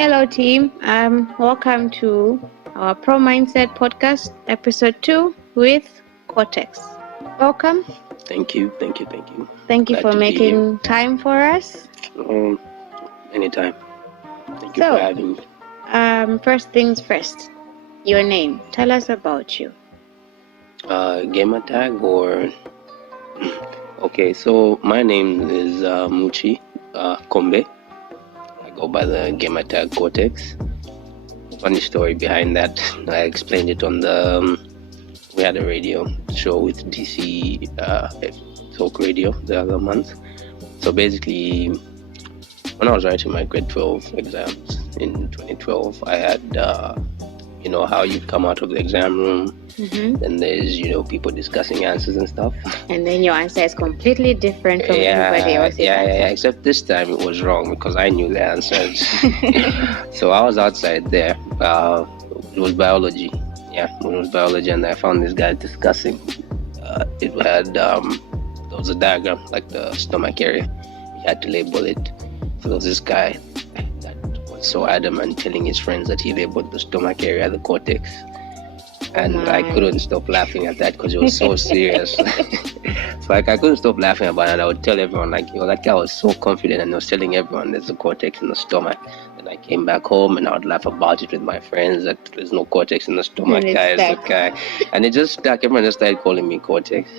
Hello, team. Welcome to our Pro Mindset podcast, episode 2 with Cortex. Welcome. Thank you. Thank you Glad for to be making time for us. Anytime. Thank you for having me. First things first, your name. Tell us about you. Gamer tag or... Okay, so my name is Muchi Kombe. I go by the gamer tag Cortex. Funny story behind that. I explained it on the... we had a radio show with DC Talk Radio the other month. So basically, when I was writing my grade 12 exams in 2012, I had, how you come out of the exam room, then there's, people discussing answers and stuff. And then your answer is completely different from everybody else's answer. Except this time it was wrong because I knew the answers. So I was outside there. It was biology. Yeah, it was biology, and I found this guy discussing. It had, there was a diagram, like the stomach area. He had to label it. So there was this guy that was so adamant telling his friends that he labeled the stomach area the cortex. And I couldn't stop laughing at that because it was so serious. So I couldn't stop laughing about it. I would tell everyone, that guy was so confident and he was telling everyone there's a cortex in the stomach. And I came back home and I would laugh about it with my friends that there's no cortex in the stomach, guy. And it just stuck. Everyone just started calling me Cortex.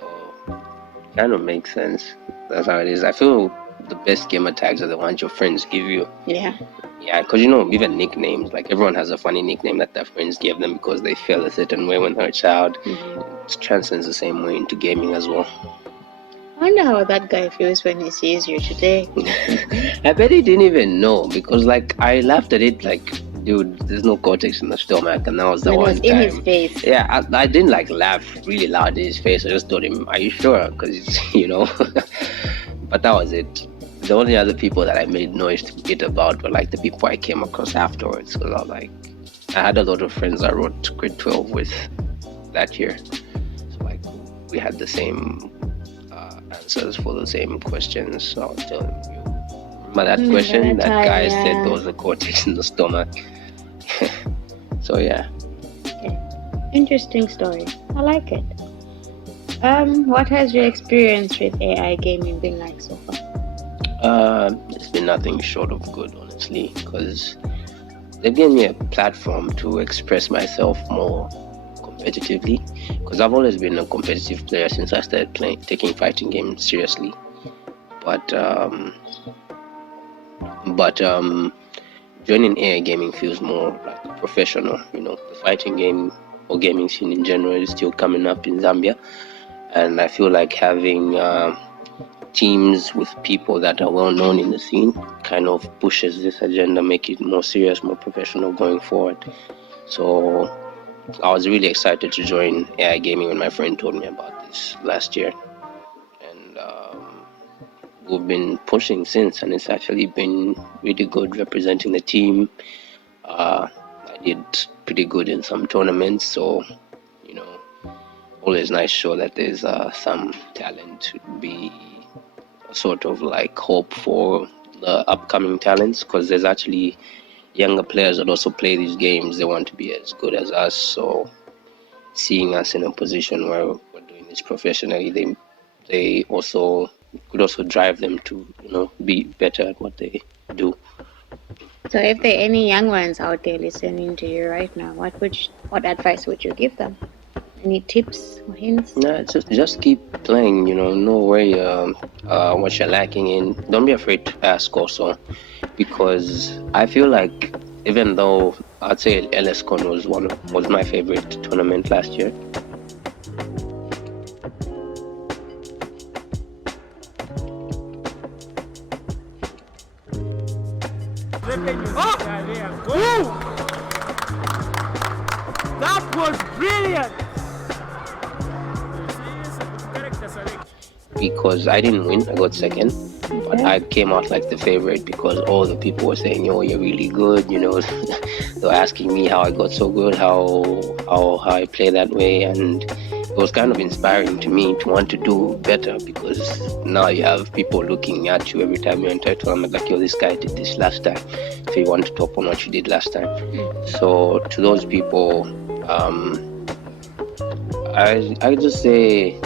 So it kind of makes sense. That's how it is. I feel the best gamer tags are the ones your friends give you. Yeah. Yeah, because even nicknames, like everyone has a funny nickname that their friends gave them because they feel a certain way when they're a child. It transcends the same way into gaming as well. I wonder how that guy feels when he sees you today. I bet he didn't even know because I laughed at it dude, there's no cortex in the stomach, and that was the one time. In his face. Yeah, I didn't laugh really loud in his face. I just told him, are you sure? Because but that was it. The only other people that I made noise to get about were the people I came across afterwards. Because I had a lot of friends I wrote grade 12 with that year. So we had the same answers for the same questions. So I was telling you, remember that question? That guy said there was a cortex in the stomach. So yeah. Okay. Interesting story. I like it. What has your experience with AI gaming been like so far? It's been nothing short of good, honestly, because they've given me a platform to express myself more competitively, because I've always been a competitive player since I started taking fighting games seriously. But joining AI gaming feels more like professional. The fighting game or gaming scene in general is still coming up in Zambia, and I feel like having teams with people that are well known in the scene kind of pushes this agenda, make it more serious, more professional going forward. So I was really excited to join AI gaming when my friend told me about this last year, and we've been pushing since, and it's actually been really good representing the team. I did pretty good in some tournaments, so always nice to show that there's some talent to be sort of hope for the upcoming talents, because there's actually younger players that also play these games. They want to be as good as us, so seeing us in a position where we're doing this professionally, they also could also drive them to be better at what they do. So if there are any young ones out there listening to you right now, what advice would you give them? Any tips or hints? No, just keep playing, know where what you're lacking in. Don't be afraid to ask also, because I feel like even though I'd say LSCon was my favorite tournament last year. That was brilliant! Because I didn't win, I got second, but I came out like the favorite because all the people were saying, "Yo, you're really good." They were asking me how I got so good, how I play that way, and was kind of inspiring to me to want to do better, because now you have people looking at you every time you enter a tournament like, yo, this guy did this last time, so you want to top on what you did last time. So to those people, I just say,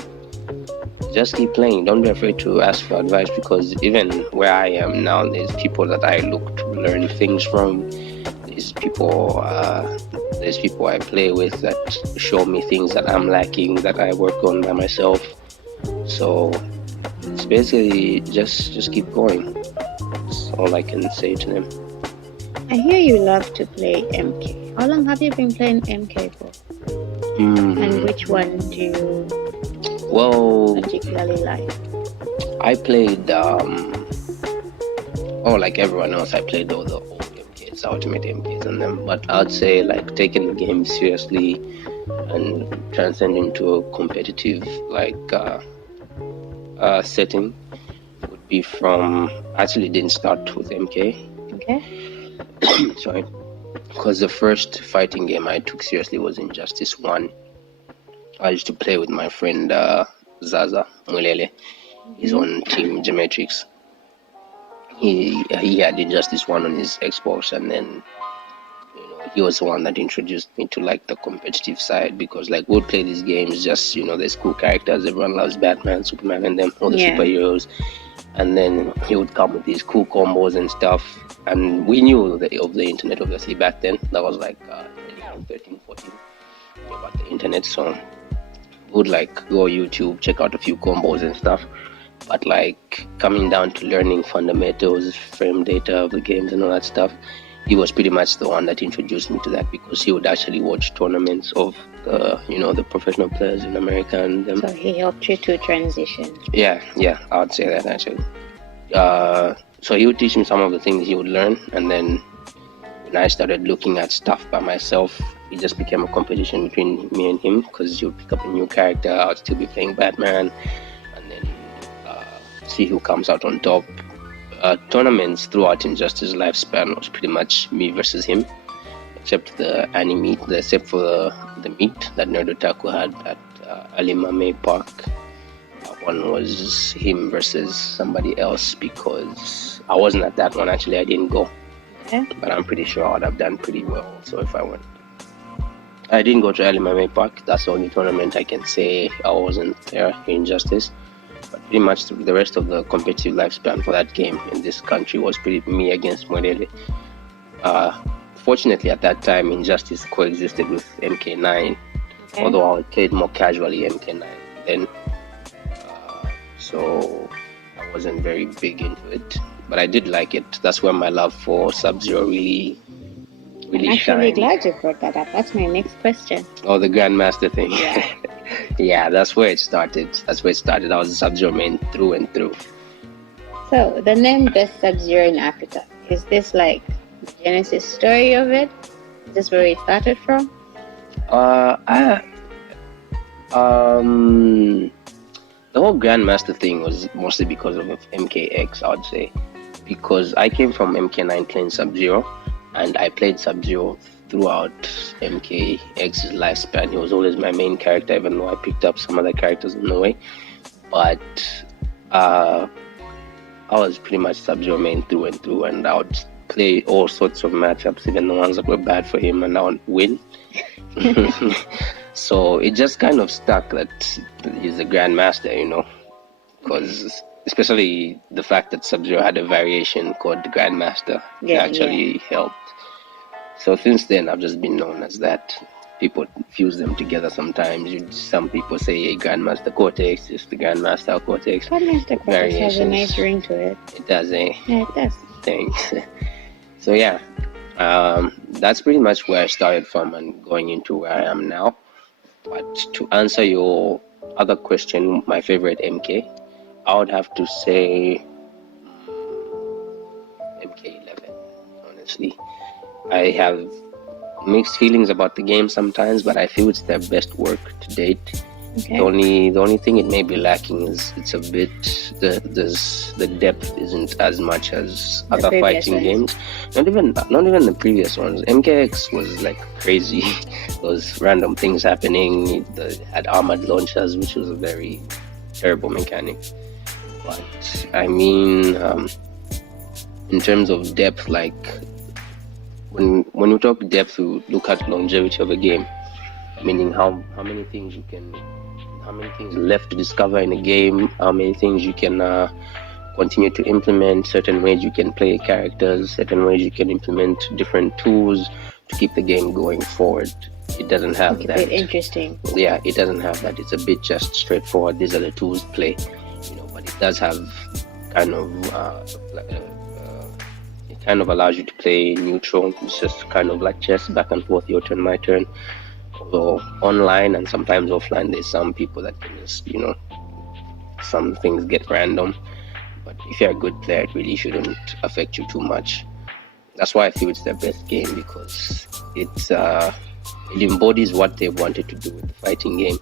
just keep playing. Don't be afraid to ask for advice, because even where I am now, there's people that I look to learn things from. There's people I play with that show me things that I'm lacking, that I work on by myself. So it's basically just keep going. That's all I can say to them. I hear you love to play MK. How long have you been playing MK for? And which one do you particularly like? I played, like everyone else, I played all the old MKs, Ultimate MKs and them. But I'd say, like, taking the game seriously and transcending to a competitive, setting would be from, actually didn't start with MK. Okay. Sorry. Because the first fighting game I took seriously was Injustice 1. I used to play with my friend Zaza Mulele. He's on Team Geometrics. He had Injustice 1 on his Xbox, and then he was the one that introduced me to like the competitive side, because like we'll play these games just, there's cool characters, everyone loves Batman, Superman and them, all the superheroes, and then he would come with these cool combos and stuff, and we knew of the internet obviously back then. That was like 13, 14 about the internet, so we would like go YouTube, check out a few combos and stuff. But like coming down to learning fundamentals, frame data of the games and all that stuff, he was pretty much the one that introduced me to that, because he would actually watch tournaments of the professional players in America and them. So he helped you to transition. Yeah, I would say that actually. So he would teach me some of the things he would learn, and then when I started looking at stuff by myself, it just became a competition between me and him, because he would pick up a new character, I would still be playing Batman, and then see who comes out on top. Tournaments throughout Injustice's lifespan was pretty much me versus him, except for the meet that Nerd Otaku had at AlienMyndz Park. That one was him versus somebody else, because I wasn't at that one actually. I didn't go, but I'm pretty sure I would have done pretty well. So if I went, I didn't go to AlienMyndz Park. That's the only tournament I can say I wasn't there in Injustice. But pretty much the rest of the competitive lifespan for that game in this country was pretty me against Morele. Fortunately, at that time, Injustice coexisted with MK9, although I played more casually MK9 then. So I wasn't very big into it, but I did like it. That's where my love for Sub-Zero really I'm actually glad you brought that up. That's my next question. Oh, the Grandmaster thing. Yeah. Yeah, that's where it started. I was a Sub-Zero main through and through. So the name Best Sub-Zero in Africa, is this like the genesis story of it? Is this where it started from? The whole Grandmaster thing was mostly because of MKX, I would say, because I came from MK9 playing Sub-Zero, and I played Sub-Zero throughout MKX's lifespan. He was always my main character, even though I picked up some other characters in the way. But I was pretty much Sub-Zero main through and through, and I would play all sorts of matchups, even the ones that were bad for him, and I would win. So it just kind of stuck that he's a Grandmaster, because especially the fact that Sub-Zero had a variation called the Grandmaster actually helped. So since then, I've just been known as that. People fuse them together sometimes. Some people say Grandmaster Cortex, it's the Grandmaster Cortex. Grandmaster Cortex has a nice ring to it. It does, eh? Yeah, it does. Thanks. So yeah, that's pretty much where I started from and going into where I am now. But to answer your other question, my favorite MK, I would have to say MK11, honestly. I have mixed feelings about the game sometimes, but I feel it's their best work to date. Okay. The only thing it may be lacking is it's a bit the depth isn't as much as The other previous fighting ones. games. Not even the previous ones. MKX was like crazy. Those random things happening. It had armored launchers, which was a very terrible mechanic. But I mean, in terms of depth, like when we talk depth, we look at longevity of a game, meaning how many things left to discover in a game, how many things you can continue to implement, certain ways you can play characters, certain ways you can implement different tools to keep the game going forward. It doesn't have Keep that. it interesting. Yeah, it doesn't have that. It's a bit just straightforward. These are the tools to play, but it does have kind of it kind of allows you to play neutral. It's just kind of like chess, back and forth, your turn, my turn. Although online and sometimes offline, there's some people that can just, some things get random. But if you're a good player, it really shouldn't affect you too much. That's why I feel it's their best game, because it embodies what they wanted to do with the fighting game,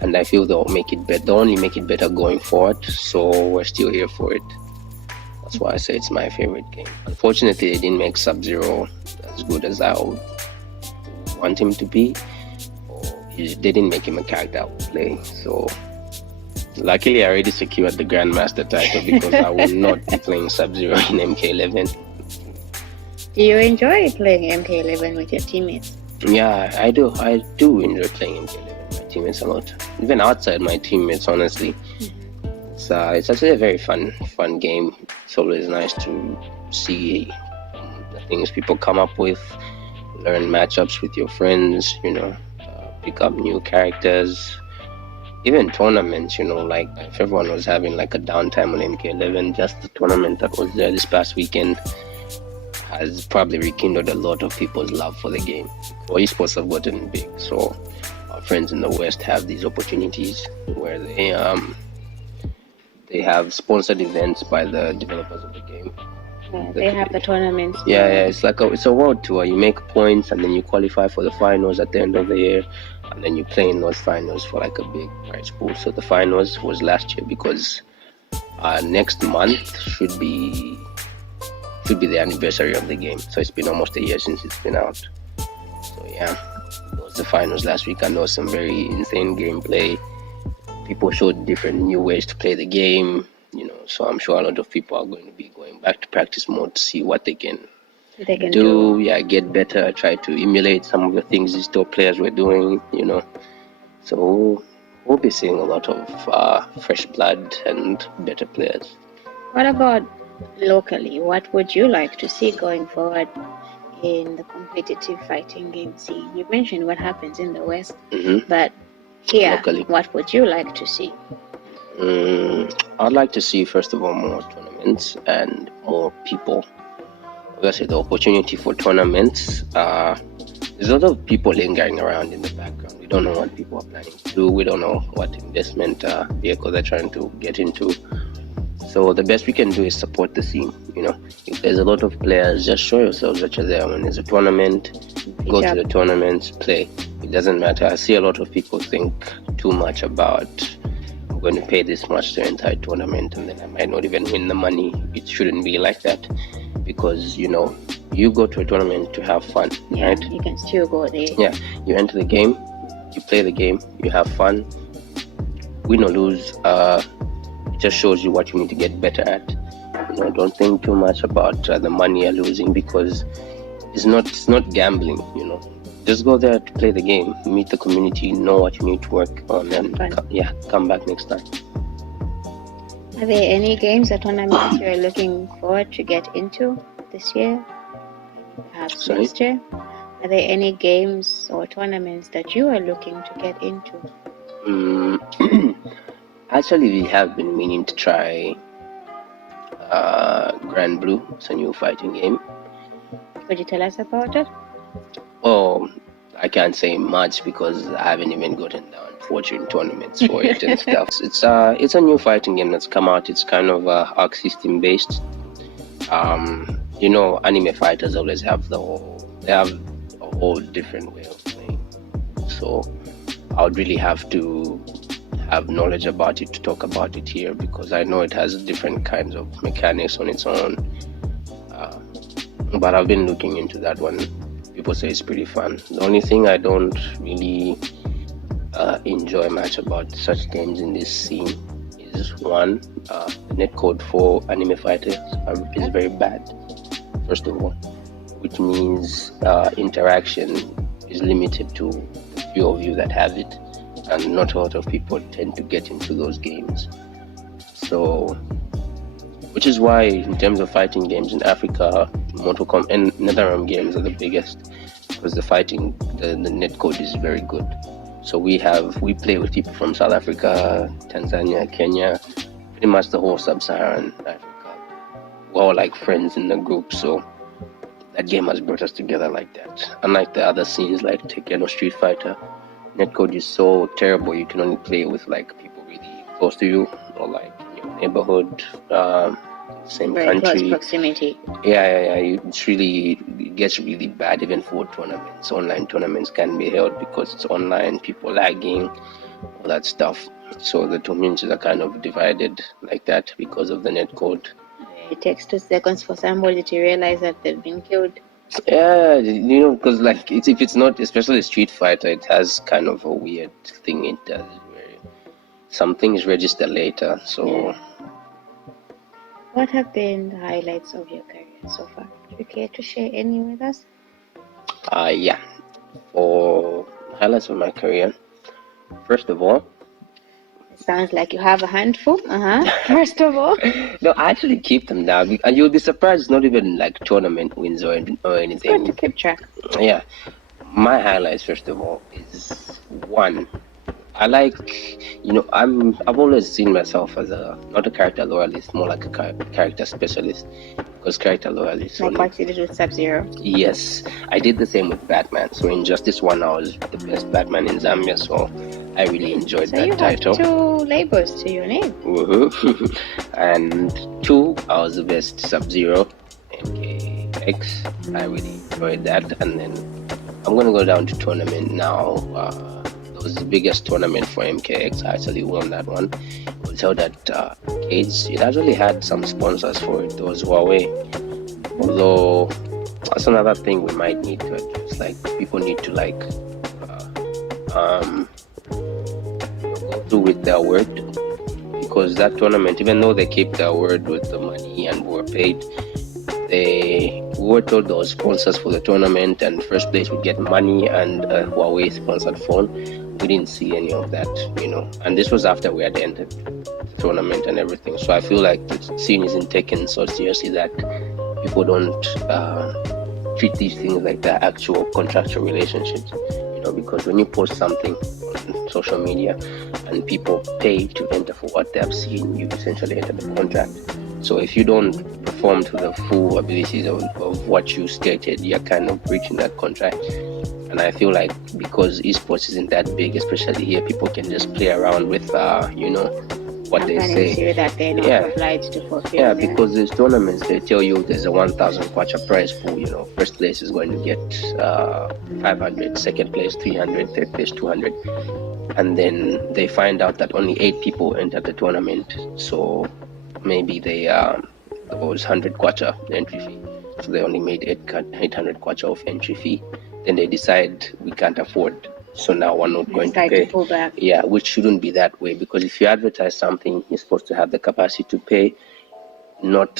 and I feel they'll make it better. They'll only make it better going forward. So we're still here for it. That's why I say it's my favorite game. Unfortunately, they didn't make Sub-Zero as good as I would want him to be. They didn't make him a character I would play. So luckily, I already secured the Grandmaster title, because I will not be playing Sub-Zero in MK11. Do you enjoy playing MK11 with your teammates? Yeah, I do. I do enjoy playing MK11 with my teammates a lot. Even outside my teammates, honestly. It's actually a very fun game. It's always nice to see the things people come up with, learn matchups with your friends, pick up new characters, even tournaments, like if everyone was having like a downtime on MK11, just the tournament that was there this past weekend has probably rekindled a lot of people's love for the game. Well, esports have gotten big, so our friends in the West have these opportunities where they have sponsored events by the developers of the game. Yeah, they have the tournaments. Yeah, it's like it's a world tour. You make points and then you qualify for the finals at the end of the year, and then you play in those finals for like a big prize pool. So the finals was last year, because next month should be the anniversary of the game. So it's been almost a year since it's been out. So yeah, it was the finals last week, and there was some very insane gameplay. People showed different new ways to play the game, so I'm sure a lot of people are going to be going back to practice mode to see what they can do. Yeah, get better, try to emulate some of the things these top players were doing, So we'll be seeing a lot of fresh blood and better players. What about locally? What would you like to see going forward in the competitive fighting game scene? You mentioned what happens in the West, but here, locally, what would you like to see? I'd like to see, first of all, more tournaments and more people. Obviously, the opportunity for tournaments, there's a lot of people lingering around in the background. We don't know what people are planning to do. We don't know what investment vehicle they're trying to get into. So the best we can do is support the scene. If there's a lot of players, just show yourselves that you're there. When there's a tournament, go to the tournaments, play. It doesn't matter. I see a lot of people think too much about, I'm going to pay this much to enter a tournament and then I might not even win the money. It shouldn't be like that, because you go to a tournament to have fun, right? You can still go there. Yeah, you enter the game, you play the game, you have fun. Win or lose, it just shows you what you need to get better at. Don't think too much about the money you're losing, because it's not gambling. Just go there to play the game, meet the community, know what you need to work on, and come back next time. Are there any games or tournaments you're looking forward to get into this year? Perhaps next year? Are there any games or tournaments that you are looking to get into? Actually, we have been meaning to try Grand Blue. It's a new fighting game. Could you tell us about it? Oh, I can't say much because I haven't even gotten down fortune tournaments for it and stuff. It's a new fighting game that's come out. It's kind of arc system based. Anime fighters always have a whole different way of playing. So I would really have to have knowledge about it to talk about it here, because I know it has different kinds of mechanics on its own. But I've been looking into that one. People say it's pretty fun. The only thing I don't really enjoy much about such games in this scene is one, the netcode for anime fighters is very bad, first of all, which means interaction is limited to a few of you that have it, and not a lot of people tend to get into those games. So, which is why in terms of fighting games in Africa, Mortal Kombat and NetherRealm games are the biggest, because the netcode is very good. So we play with people from South Africa, Tanzania, Kenya, pretty much the whole sub-Saharan Africa. We're all like friends in the group, so that game has brought us together like that. Unlike the other scenes like Tekken or Street Fighter, netcode is so terrible you can only play with like people really close to you, or like in your neighborhood, same Very country. close proximity. Yeah. It gets really bad even for tournaments. Online tournaments can be held because it's online, people lagging, all that stuff. So the communities are kind of divided like that because of the netcode. It takes 2 seconds for somebody to realize that they've been killed. Yeah, because like if it's not, especially Street Fighter, it has kind of a weird thing it does where some things register later. So. Yeah. What have been the highlights of your career so far? Do you care to share any with us? Yeah. For highlights of my career, first of all, It sounds like you have a handful. First of all. no, I actually keep them down, and you'll be surprised. It's not even like tournament wins or anything. Good to keep track. Yeah. My highlights, first of all, is one. I like, I've always seen myself as not a character loyalist, more like a character specialist, because character loyalist. Like what you did with Sub-Zero. Yes, I did the same with Batman. So in Justice 1, I was the best Batman in Zambia, so I really enjoyed that title. So you have 2 labels to your name. Woohoo. And 2, I was the best Sub-Zero, MKX. I really enjoyed that. And then I'm going to go down to tournament now. It was the biggest tournament for MKX. I actually won that one. It was held at Cage. It actually had some sponsors for it. It was Huawei. Although that's another thing we might need to address. Like people need to go through with their word, because that tournament, even though they kept their word with the money and were paid, we were told there was sponsors for the tournament and first place would get money and a Huawei sponsored phone. We didn't see any of that, and this was after we had entered the tournament and everything. So I feel like the scene isn't taken so seriously that people don't treat these things like their actual contractual relationships, because when you post something on social media and people pay to enter for what they have seen, you essentially enter the contract. So if you don't perform to the full abilities of what you stated, you're kind of breaching that contract. And I feel like because esports isn't that big, especially here, people can just play around with, what they say. That they're not obliged to fulfill. Yeah, because there's tournaments, they tell you there's a 1,000 kwacha prize pool. First place is going to get 500, second place 300, third place 200. And then they find out that only 8 people entered the tournament. So maybe they was 100 kwacha entry fee. So they only made 800 kwacha of entry fee. Then they decide we can't afford, so now we're not going to pay. To pull back. Yeah, which shouldn't be that way, because if you advertise something, you're supposed to have the capacity to pay, not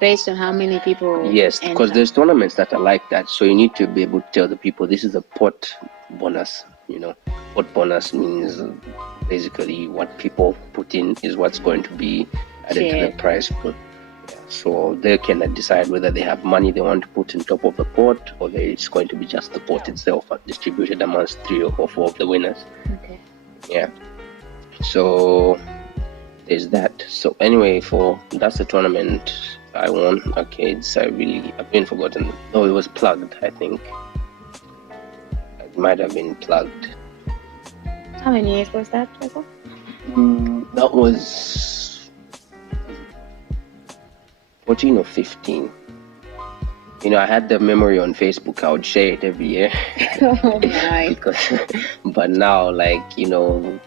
based on how many people. Yes, because there's tournaments that are like that, so you need to be able to tell the people this is a pot bonus. Pot bonus means basically what people put in is what's going to be added to the prize pool. So they can decide whether they have money they want to put on top of the pot, or it's going to be just the pot itself distributed amongst 3 or 4 of the winners. Okay. Yeah. So there's that. So anyway, that's the tournament I won. Arcades. I've been forgotten. No, it was plugged, I think. It might have been plugged. How many years was that, Michael? That was 14 or 15. I had the memory on Facebook. I would share it every year. Oh my. But now,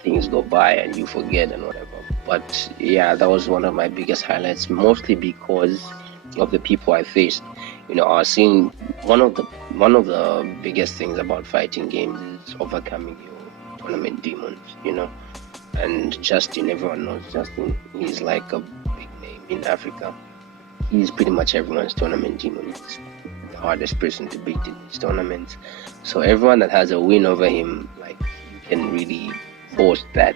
things go by and you forget and whatever. But yeah, that was one of my biggest highlights, mostly because of the people I faced. I was seeing one of the biggest things about fighting games is overcoming your tournament demons. And Justin, everyone knows Justin. He's like a big name in Africa. He's pretty much everyone's tournament demon. He's the hardest person to beat in these tournaments. So everyone that has a win over him, you can really boast that.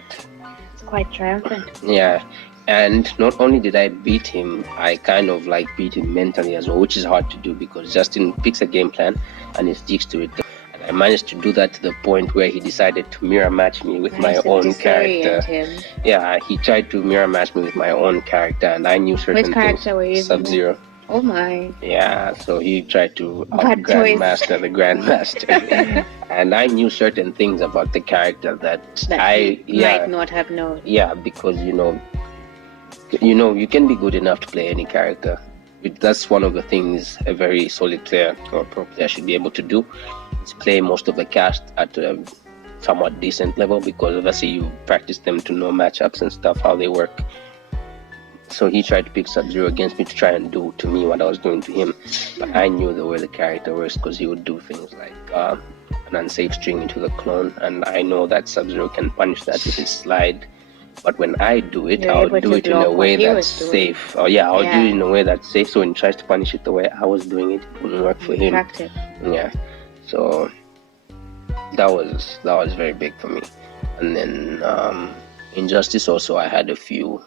It's quite triumphant. Yeah. And not only did I beat him, I kind of beat him mentally as well, which is hard to do because Justin picks a game plan and he sticks to it. And I managed to do that to the point where he decided to mirror match me with my own character. Him. Yeah, he tried to mirror match me with my own character, and I knew certain Which character were you using? Sub-Zero. Oh my. Yeah, so he tried to Grandmaster the Grandmaster. And I knew certain things about the character that I might not have known. Yeah, because you can be good enough to play any character. That's one of the things a very solid player or pro player should be able to do, is play most of the cast at a somewhat decent level, because obviously you practice them to know matchups and stuff, how they work. So he tried to pick Sub-Zero against me to try and do to me what I was doing to him. But I knew the way the character works, because he would do things like an unsafe string into the clone, and I know that Sub-Zero can punish that with his slide. But when I do it, I'll do it in a way that's safe. I'll do it in a way that's safe. So when he tries to punish it the way I was doing it, it wouldn't work for him. Yeah. So that was very big for me. And then Injustice also, I had a few.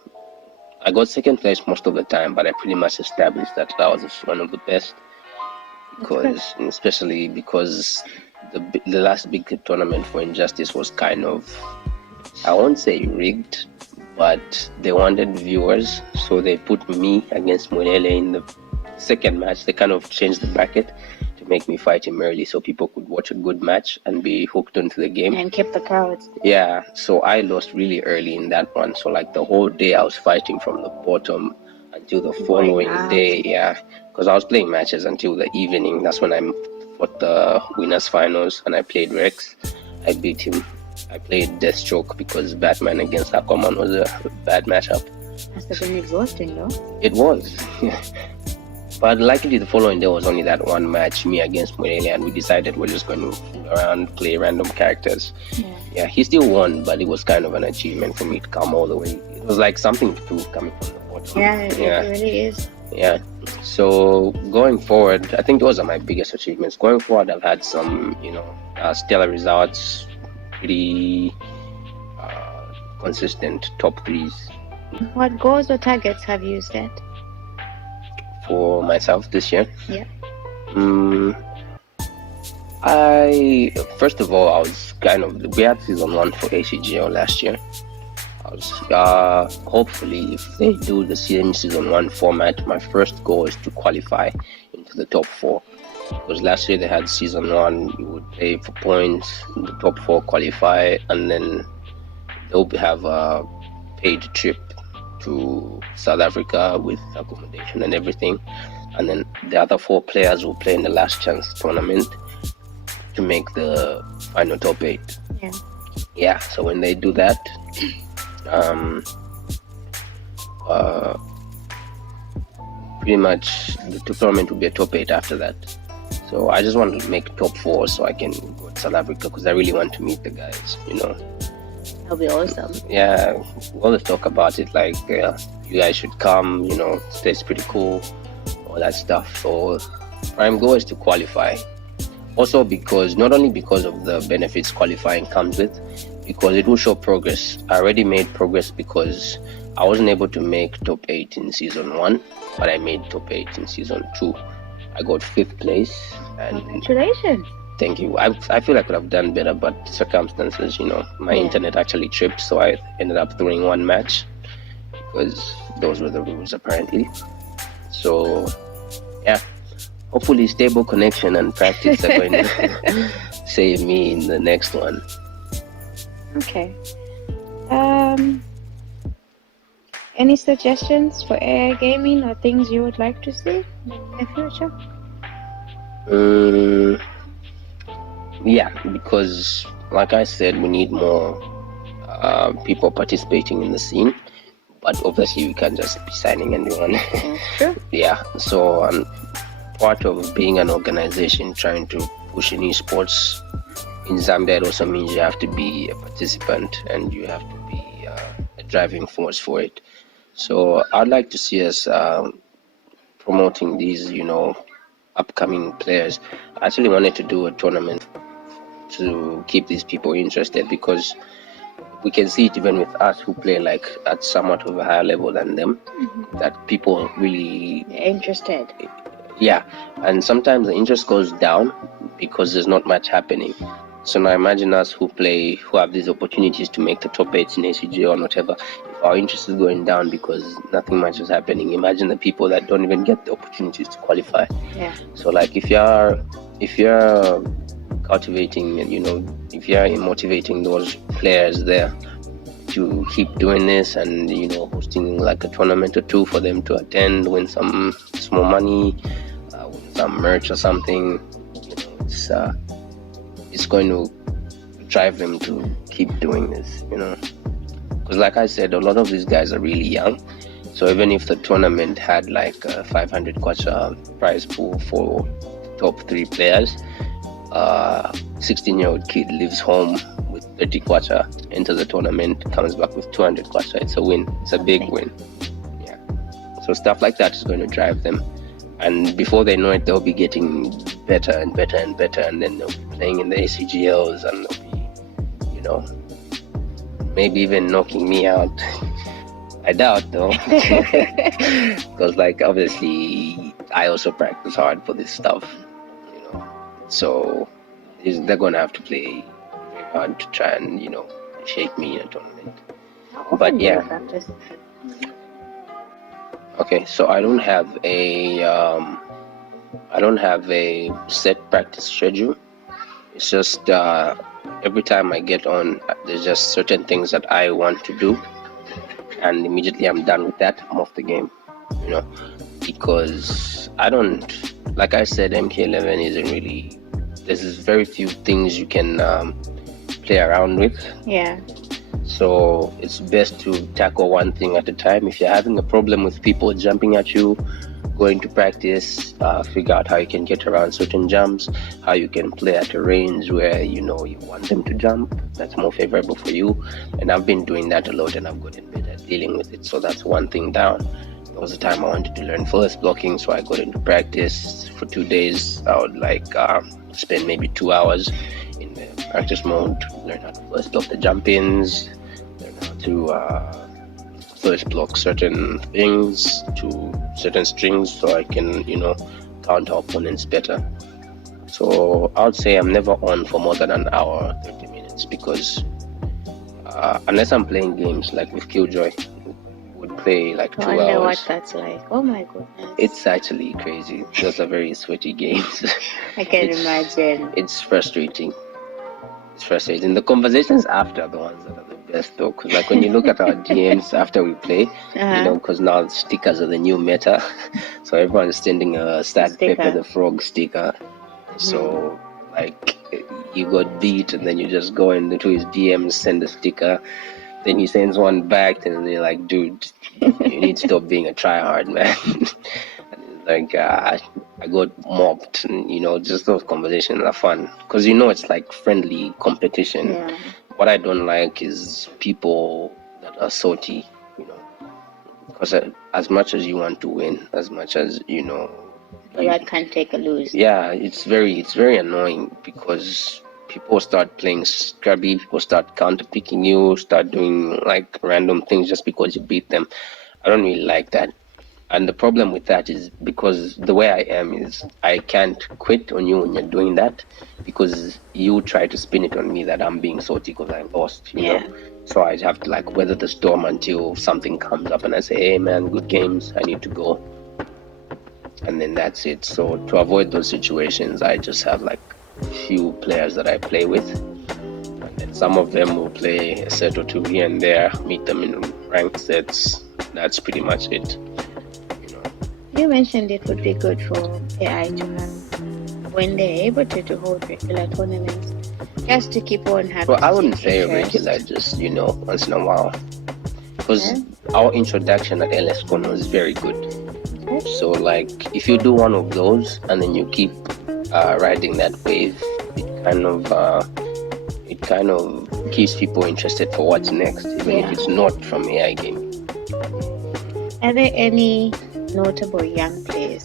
I got second place most of the time, but I pretty much established that I was one of the best. Especially because the last big tournament for Injustice was kind of, I won't say rigged, but they wanted viewers, so they put me against Mulele in the second match. They kind of changed the bracket to make me fight him early so people could watch a good match and be hooked into the game. And keep the crowds. Yeah, so I lost really early in that one. So the whole day I was fighting from the bottom until the following day, because I was playing matches until the evening. That's when I fought the winners finals and I played Rex. I beat him. I played Deathstroke because Batman against Aquaman was a bad matchup. Must have been exhausting, though. It was. But luckily the following day was only that one match, me against Mulele, and we decided we're just going to fool around, play random characters. Yeah, he still won, but it was kind of an achievement for me to come all the way. It was like something to prove coming from the bottom. Yeah, it really is. Yeah. So going forward, I think those are my biggest achievements. Going forward, I've had some, stellar results, pretty consistent top 3s. What goals or targets have you set for myself this year? Yeah. First of all, I was we had season 1 for ACGO last year. I was hopefully, if they do the same season 1 format, my first goal is to qualify into the top 4. Because last year they had season 1, you would play for points, the top 4 qualify, and then they'll have a paid trip to South Africa with accommodation and everything. And then the other 4 players will play in the last chance tournament to make the final top 8. Yeah, so when they do that, pretty much the tournament will be a top 8 after that. So I just want to make top 4 so I can go to South Africa, because I really want to meet the guys, That'll be awesome. Yeah, we always talk about it, you guys should come, it's pretty cool, all that stuff. So prime goal is to qualify. Also not only because of the benefits qualifying comes with, because it will show progress. I already made progress because I wasn't able to make top 8 in season 1, but I made top 8 in season 2. I got 5th place. And congratulations. Thank you. I feel I could have done better, but circumstances, my internet actually tripped, so I ended up throwing 1 match because those were the rules apparently. So yeah, hopefully stable connection and practice are going to save me in the next one. Okay. Any suggestions for AI gaming or things you would like to see in the future? Yeah, because like I said, we need more people participating in the scene. But obviously, we can't just be signing anyone. True. Yeah, so part of being an organization trying to push in esports in Zambia, it also means you have to be a participant and you have to be a driving force for it. So I'd like to see us promoting these, upcoming players. I actually wanted to do a tournament to keep these people interested, because we can see it even with us who play like at somewhat of a higher level than them, that people really interested. Yeah, and sometimes the interest goes down because there's not much happening. So now imagine us who have these opportunities to make the top 8 in ACG or whatever. If our interest is going down because nothing much is happening, imagine the people that don't even get the opportunities to qualify. Yeah. So like if you're cultivating, if you're motivating those players there to keep doing this and hosting like a tournament or two for them to attend, win some small money, win some merch or something, it's going to drive them to keep doing this, because like I said, a lot of these guys are really young. So even if the tournament had like a 500 kwacha prize pool for top 3 players, 16-year-old kid leaves home with 30 kwacha, enters the tournament, comes back with 200 kwacha. It's a win. It's a big win. Yeah. So stuff like that is going to drive them. And before they know it, they'll be getting better and better and better. And then they'll be playing in the ACGLs and they'll be, maybe even knocking me out. I doubt though. Because like obviously I also practice hard for this stuff. So they're gonna have to play very hard to try and shake me in a tournament. But yeah. Okay, so I don't have a set practice schedule. It's just every time I get on, there's just certain things that I want to do, and immediately I'm done with that, I'm off the game. Because I don't. Like I said, MK11 isn't really. There's very few things you can play around with. Yeah. So it's best to tackle one thing at a time. If you're having a problem with people jumping at you, going to practice, figure out how you can get around certain jumps, how you can play at a range where you want them to jump. That's more favorable for you. And I've been doing that a lot, and I've gotten better at dealing with it. So that's one thing down. There was a time I wanted to learn first blocking, so I got into practice for 2 days. I would spend maybe 2 hours in the practice mode to learn how to first block the jump-ins, learn how to first block certain things to certain strings so I can, counter opponents better. So I would say I'm never on for more than an hour, 30 minutes, because unless I'm playing games like with Killjoy, play like 2 hours. I wonder what that's like. Oh my goodness. It's actually crazy. Those are very sweaty games. I can imagine. It's frustrating. The conversations after are the ones that are the best though, because like when you look at our DMs after we play, because now stickers are the new meta, so everyone's sending a Sad Pepper the Frog sticker. So like you got beat and then you just go into his DMs, send a sticker. Then he sends one back, and they're like, "Dude, you need to stop being a tryhard, man." Like I got mobbed, and just those conversations are fun because it's like friendly competition. Yeah. What I don't like is people that are salty, because as much as you want to win, as much as you can't take a lose. Yeah, it's very annoying because people start playing scrubby, people start counter-picking you, start doing like random things just because you beat them. I don't really like that. And the problem with that is because the way I am is I can't quit on you when you're doing that, because you try to spin it on me that I'm being salty because I lost, you know. So I have to like weather the storm until something comes up and I say, hey man, good games, I need to go. And then that's it. So to avoid those situations, I just have like few players that I play with, and then some of them will play a set or two here and there, meet them in ranked sets. That's pretty much it. You mentioned it would be good for AI to have when they're able to hold regular tournaments, just to keep on having. Well, I wouldn't say interest. regular, just once in a while, because Okay. our introduction at LSCon was very good. Okay. So like, if you do one of those and then you keep riding that wave, it kind of keeps people interested for what's next, even if it's not from AI gaming. Are there any notable young players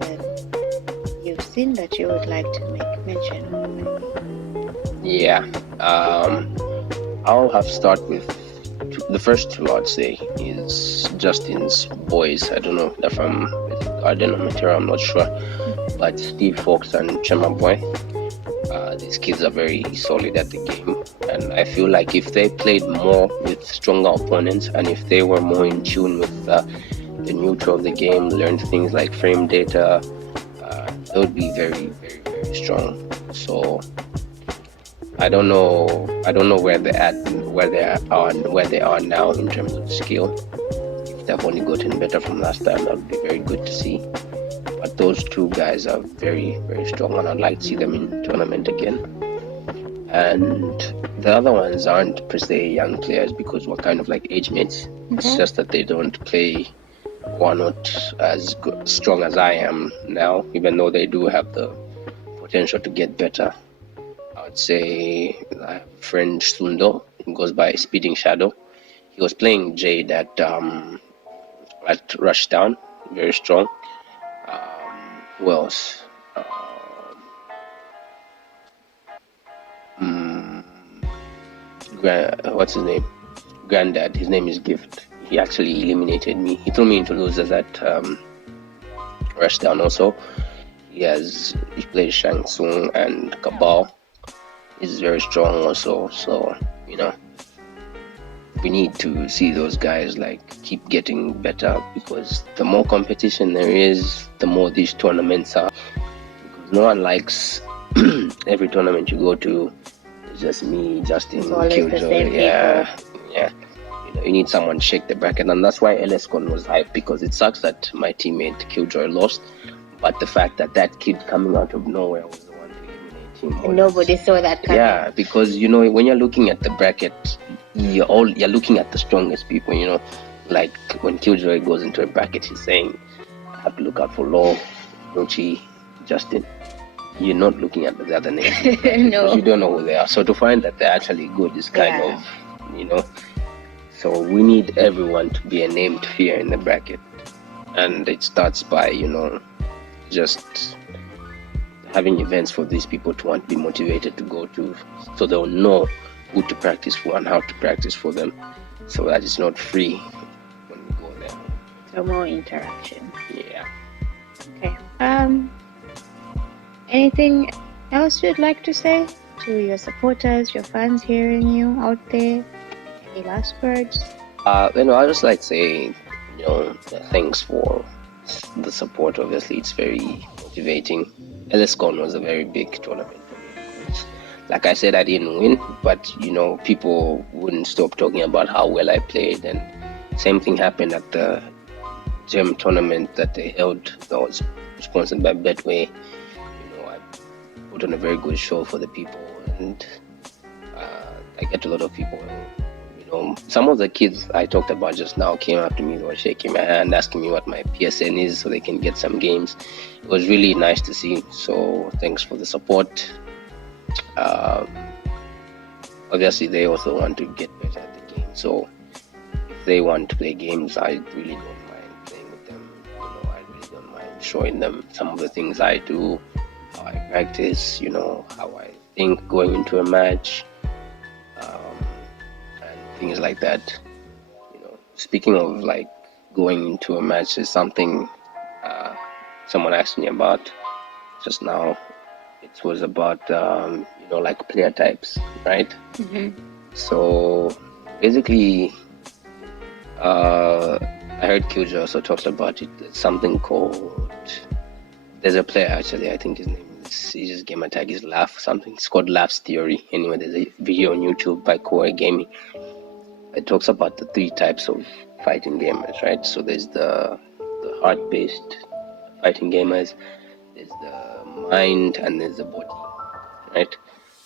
that you've seen that you would like to make mention of? Yeah, I'll have to start with the first two. I'd say is Justin's boys. I don't know if I'm Garden or Material, I'm not sure, but Steve Fox and Chema Boy. These kids are very solid at the game, and I feel like if they played more with stronger opponents and if they were more in tune with the neutral of the game, learned things like frame data, they would be very, very, very strong. So I don't know where they are now in terms of skill. If they've only gotten better from last time, that would be very good to see. But those two guys are very, very strong, and I'd like to see them in tournament again. And the other ones aren't per se young players because we're kind of like age mates. It's just that they don't play or are not as strong as I am now, even though they do have the potential to get better. I would say my friend Sundo, who goes by Speeding Shadow, he was playing Jade at RushDown, very strong. Who else? What's his name? Granddad. His name is Gift. He actually eliminated me. He threw me into losers at RushDown also. He plays Shang Tsung and Cabal. He's very strong also. So, we need to see those guys like keep getting better, because the more competition there is, the more these tournaments are. Because no one likes every tournament you go to. It's just me, Justin, Killjoy. Yeah. You need someone to shake the bracket, and that's why LSCon was hyped, because it sucks that my teammate Killjoy lost, but the fact that kid coming out of nowhere was the one to eliminate him. And nobody saw that coming. Yeah, because when you're looking at the bracket, you're looking at the strongest people. Like when Killjoy goes into a bracket, he's saying, I have to look out for Law, Rochi, Justin. You're not looking at the other names. No. You don't know who they are. So to find that they're actually good is kind of, So we need everyone to be a name to fear in the bracket. And it starts by, just having events for these people to want to be motivated to go to, so they'll know who to practice for and how to practice for them, so that it's not free when we go there. So more interaction. Yeah. Okay. Anything else you'd like to say to your supporters, your fans hearing you out there? Any last words? I just like to say, thanks for the support. Obviously, it's very motivating. LSCon was a very big tournament for me. Like I said, I didn't win, but people wouldn't stop talking about how well I played. And same thing happened at the gem tournament that they held, that was sponsored by Betway. I put on a very good show for the people, and I get a lot of people. Some of the kids I talked about just now came up to me, they were shaking my hand, asking me what my PSN is so they can get some games. It was really nice to see. So thanks for the support. Obviously, they also want to get better at the game. So if they want to play games, I really don't mind playing with them. I really don't mind showing them some of the things I do, how I practice, how I think going into a match. Things like that. Speaking of like going into a match, is something someone asked me about just now. It was about like player types, right? So basically, I heard Killjoy also talked about it. It's something called, there's a player actually, I think his name is, his gamer tag is Laugh something. It's called Laugh's Theory. Anyway, there's a video on YouTube by Core Gaming. It talks about the 3 types of fighting gamers, right? So there's the heart-based fighting gamers, there's the mind and there's the body, right?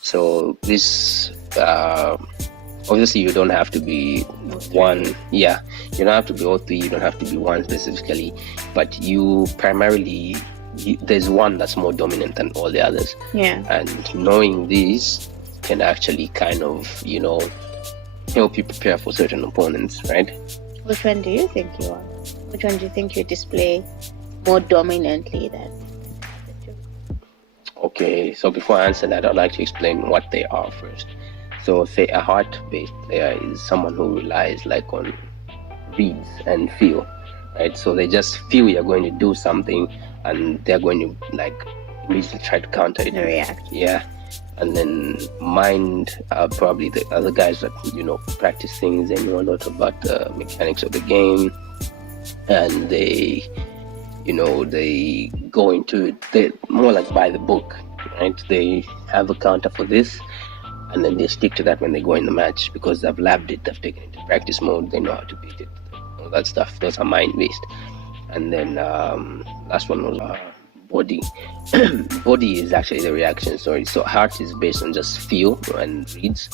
So this obviously you don't have to be one. Yeah, you don't have to be all three. You don't have to be one specifically, but you primarily there's one that's more dominant than all the others. Yeah. And knowing these can actually kind of, you know, help you prepare for certain opponents, right? Which one do you think you are? Which one do you think you display more dominantly than the two? Okay, so before I answer that, I'd like to explain what they are first. So say a heart-based player is someone who relies like on reads and feel, right? So they just feel you're going to do something and they're going to like immediately try to counter it. React. Yeah. And then mind are probably the other guys that, you know, practice things. They know a lot about the mechanics of the game, and they, you know, they go into it. They're more like by the book, right? They have a counter for this, and then they stick to that when they go in the match because they've labbed it, they've taken it to practice mode, they know how to beat it, all that stuff. Those are mind based. And then last one was body. Body is actually the reaction. Sorry, so heart is based on just feel and reads.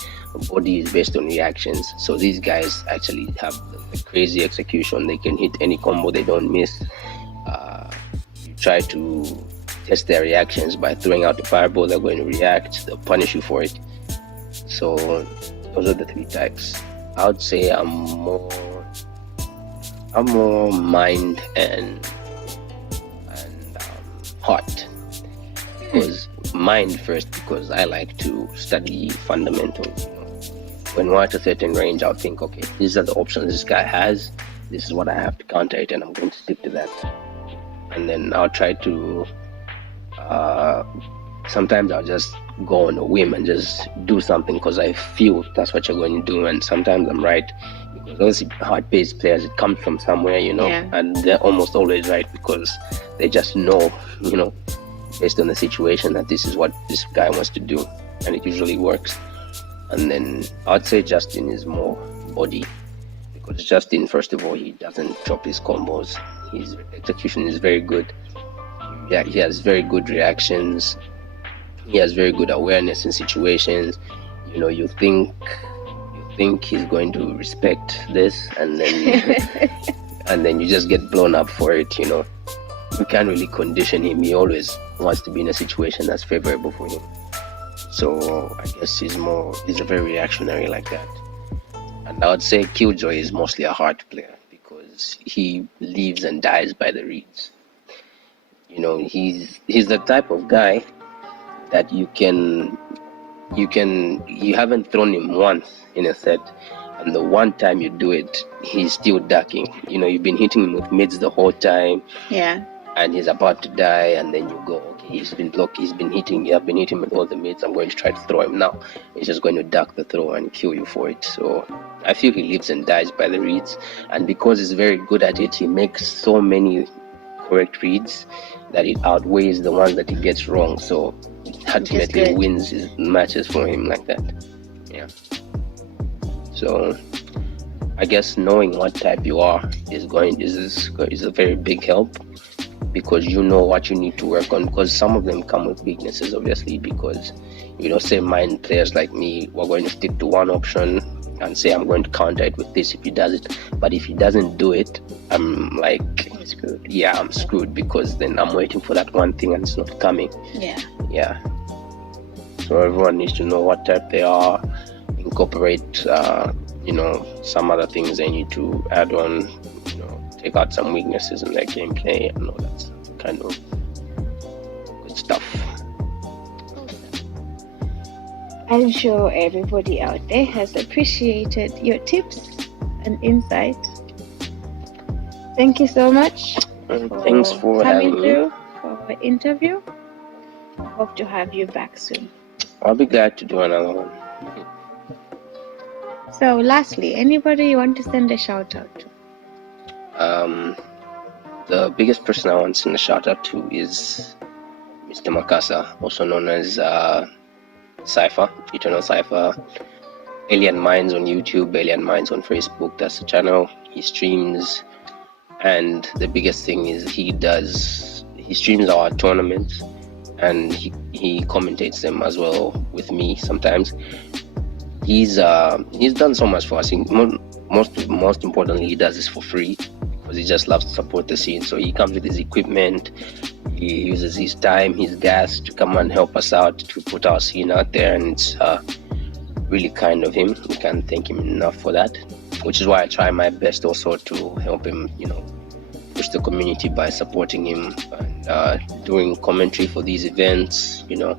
Body is based on reactions. So these guys actually have a crazy execution. They can hit any combo, they don't miss. You try to test their reactions by throwing out the fireball, they're going to react, they'll punish you for it. So those are the three types. I would say I'm more mind and heart. Because mind first, because I like to study fundamentals. You know, when we're at a certain range, I'll think, okay, these are the options this guy has. This is what I have to counter it, and I'm going to stick to that. And then I'll try to. Sometimes I'll just go on a whim and just do something because I feel that's what you're going to do, and sometimes I'm right because those heart-based players, it comes from somewhere, you know, and they're almost always right because they just know, you know, based on the situation that this is what this guy wants to do, and it usually works. And then I'd say Justin is more body because Justin, first of all, he doesn't drop his combos. His execution is very good. Yeah, he has very good reactions. He has very good awareness in situations. You know, you think he's going to respect this, and then and then you just get blown up for it. You know, you can't really condition him. He always wants to be in a situation that's favorable for him. So I guess he's a very reactionary like that. And I would say Killjoy is mostly a heart player because he lives and dies by the reads. You know, he's the type of guy that you haven't thrown him once in a set, and the one time you do it, he's still ducking. You know, you've been hitting him with mids the whole time. Yeah. And he's about to die, and then you go, okay, I've been hitting with all the mids, I'm going to try to throw him now. He's just going to duck the throw and kill you for it. So I feel he lives and dies by the reads, and because he's very good at it, he makes so many correct reads that it outweighs the ones that he gets wrong. So ultimately wins his matches for him like that. Yeah. So I guess knowing what type you are is a very big help, because you know what you need to work on, because some of them come with weaknesses, obviously, because, you know, say mind players like me, we're going to stick to one option and say I'm going to counter it with this if he does it, but if he doesn't do it, I'm like screwed. Yeah, I'm screwed, because then I'm waiting for that one thing and it's not coming. Yeah. So everyone needs to know what type they are, incorporate you know, some other things they need to add on, you know, take out some weaknesses in their gameplay and all that kind of good stuff. I'm sure everybody out there has appreciated your tips and insight. Thank you so much. Thanks for coming having through me for our interview. Hope to have you back soon. I'll be glad to do another one. So lastly, anybody you want to send a shout out to? The biggest person I want to send a shout out to is Mr. Makasa, also known as Cypher, Eternal Cypher. AlienMyndz on YouTube, AlienMyndz on Facebook, that's the channel. He streams, and the biggest thing is he streams our tournaments, and he commentates them as well with me sometimes. He's done so much for us. Most importantly, he does this for free because he just loves to support the scene. So he comes with his equipment, he uses his time, his gas to come and help us out to put our scene out there, and it's really kind of him. We can't thank him enough for that, which is why I try my best also to help him, push the community by supporting him and doing commentary for these events. In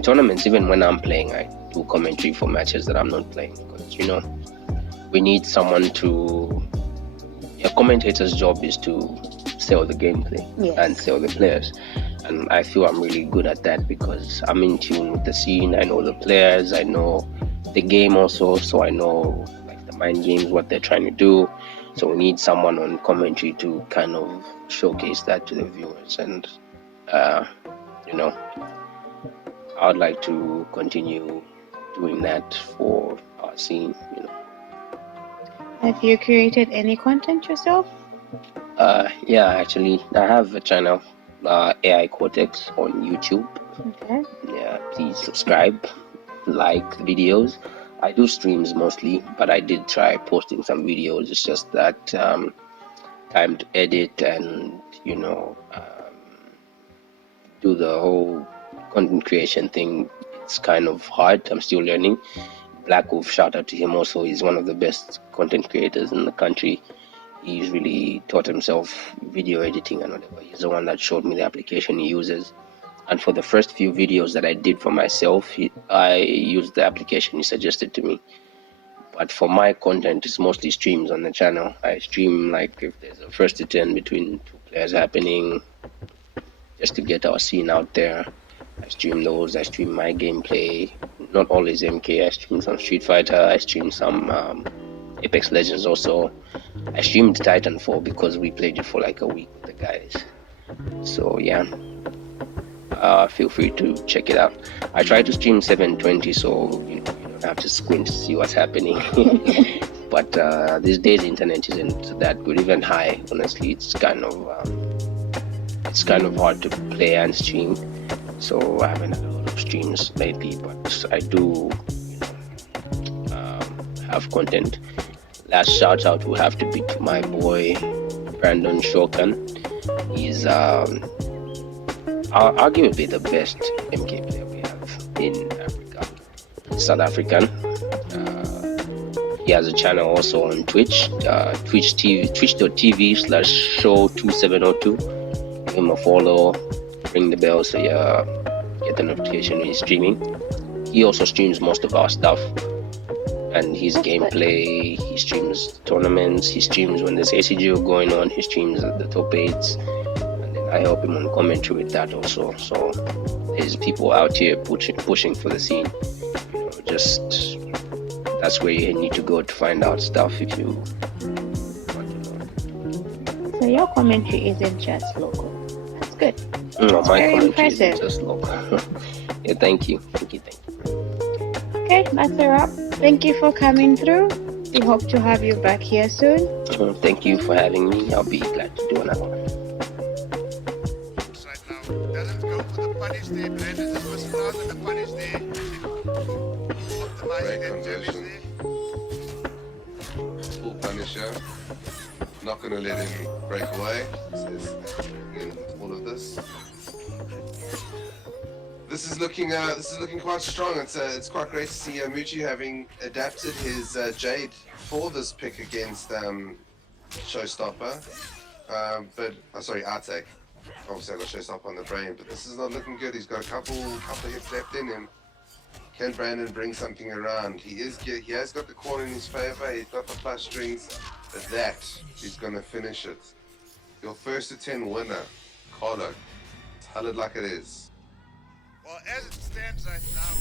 tournaments, even when I'm playing, I do commentary for matches that I'm not playing, because we need someone to. A commentator's job is to sell the gameplay and sell the players, and I feel I'm really good at that because I'm in tune with the scene. I know the players, I know the game also, so I know like the mind games, what they're trying to do. So we need someone on commentary to kind of showcase that to the viewers, and I would like to continue doing that for our scene. Have you created any content yourself? Yeah, actually, I have a channel, AI Cortex, on YouTube. Okay. Yeah, please subscribe, like the videos. I do streams mostly, but I did try posting some videos. It's just that time to edit and do the whole content creation thing. It's kind of hard. I'm still learning. Black Wolf, shout out to him also. He's one of the best content creators in the country. He's really taught himself video editing and whatever. He's the one that showed me the application he uses. And for the first few videos that I did for myself, I used the application he suggested to me. But for my content, it's mostly streams on the channel. I stream like if there's a first to 10 between two players happening, just to get our scene out there. I stream those. I stream my gameplay. Not always MK. I stream some Street Fighter. I stream some Apex Legends also. I streamed Titanfall because we played it for like a week with the guys. So yeah, feel free to check it out. I try to stream 720, so you don't have to squint to see what's happening. But these days the internet isn't that good. Even high, honestly, it's kind of hard to play and stream. So I haven't had a lot of streams lately, but I do have content. Last shout out will have to be to my boy Brandon Shokan. He's arguably the best MK player we have in Africa. South African. He has a channel also on Twitch, twitch.tv/show2702. Give him a follow, ring the bell so you get the notification when he's streaming. He also streams most of our stuff and his gameplay. He streams tournaments, he streams when there's ACGO going on, he streams the top 8s, and then I help him on commentary with that also. So there's people out here pushing for the scene. Just that's where you need to go to find out stuff if you want to know. So your commentary isn't just local. That's good. No, that's my very commentary impressive. isn't just local. Yeah, thank you. Okay, that's a wrap. Thank you for coming through. We hope to have you back here soon. Thank you for having me. I'll be glad to do another one. Right now, doesn't go for the punish there. Brandon is missing out on the punish there. Optimizing that damage there. Full Punisher. Not going to let him break away. In all of this. This is looking quite strong. It's quite great to see Muchi having adapted his Jade for this pick against Showstopper. Artek. Obviously I got Showstopper on the brain, but this is not looking good. He's got a couple hits left in him. Can Brandon bring something around? He has got the corner in his favor. He's got the plus strings, but that is going to finish it. Your first to 10 winner, Carlo. Tell it like it is. Well, as it stands right now,